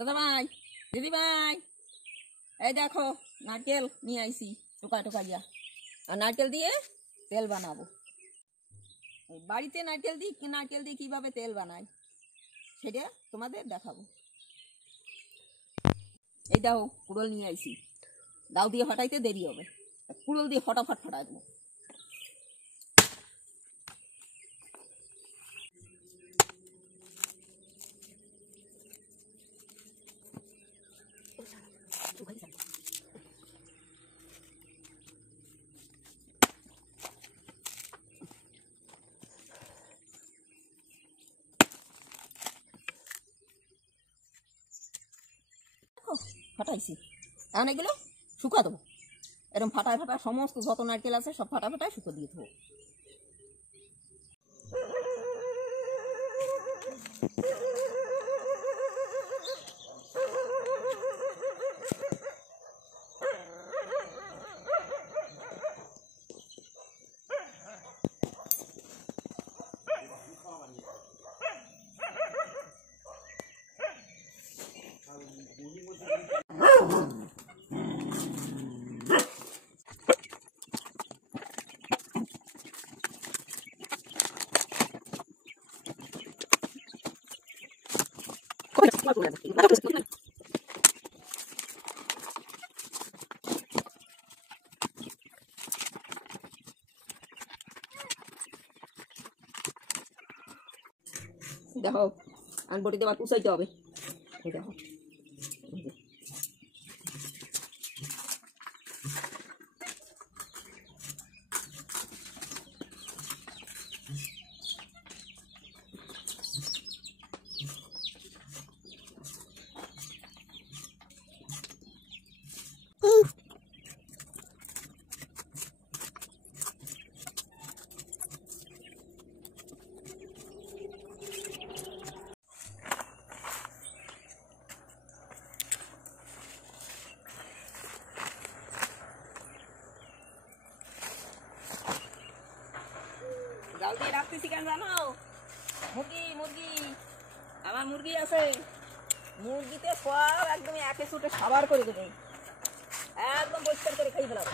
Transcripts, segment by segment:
দাদা ভাই, দিদি ভাই, এই দেখো নারকেল নিয়ে আইছি টোকা টোকা দিয়া। আর নারকেল দিয়ে তেল বানাবো। বাড়িতে নারকেল দিয়ে কিভাবে তেল বানাই সেটা তোমাদের দেখাবো। এই দেখো কুড়োল নিয়ে আইছি। দাও দিয়ে হটাইতে দেরি হবে, কুড়োল দিয়ে ফটাফট ফাটাই দেবো। ফাটাইছি, এখন এগুলো শুকা দেবো। এরকম ফাটায় ফাটায় সমস্ত যত নারকেল আছে সব ফাটা ফাটায় শুকো দিয়ে দেবো। দেখো আনবটিতে আবার কুচাইতে হবে। এই দেখো জাল দিয়ে রাখতেছি কেন জানো? মুরগি আমার মুরগি আছে। মুরগিতে সব একদম একে ছুটে সাবার করে দেবে, একদম পরিষ্কার করে খাই ফেলাবো।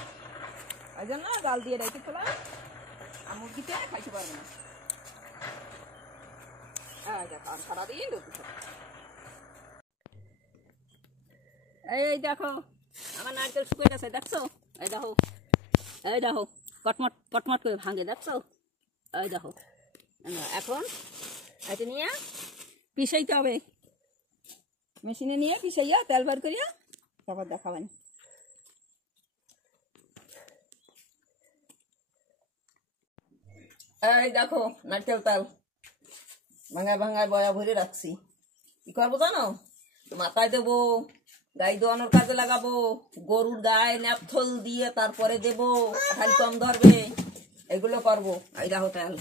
ওই জন্য জাল দিয়ে রেখে ফেলাম, আর মুরগিতে খাইতে পারবে না। দেখো আর সারাদিন এই দেখো আমার নারকেল শুকিয়ে গেছে, দেখছো? এই দেখো কটমট কটমট করে ভাঙে, দেখছো? এই দেখো এখন এটা নিয়ে পিসাইতে হবে, মেশিনে নিয়ে পিসাইয়া তেল বার করিয়া তারপর দেখাবেন। এই দেখো নারকেল তেল ভাঙায় ভাঙায় বয়া ভরে রাখছি। কি করবো জানো? মাথায় দেবো, গাই দোয়ানোর কাজে লাগাবো, গরুর গায়ে ন্যাপথল দিয়ে তারপরে দেবো, খালি কম ধরবে, এগুলো করবো। এই দেখো তেল,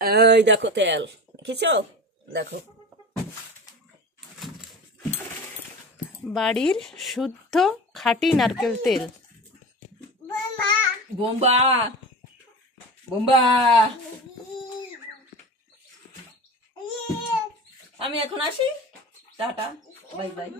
এই দেখো তেল, দেখেছো? দেখো বাড়ির শুদ্ধ খাঁটি নারকেল তেল। বোম্বা বোম্বা, আমি এখন আসি, টাটা, বাই বাই।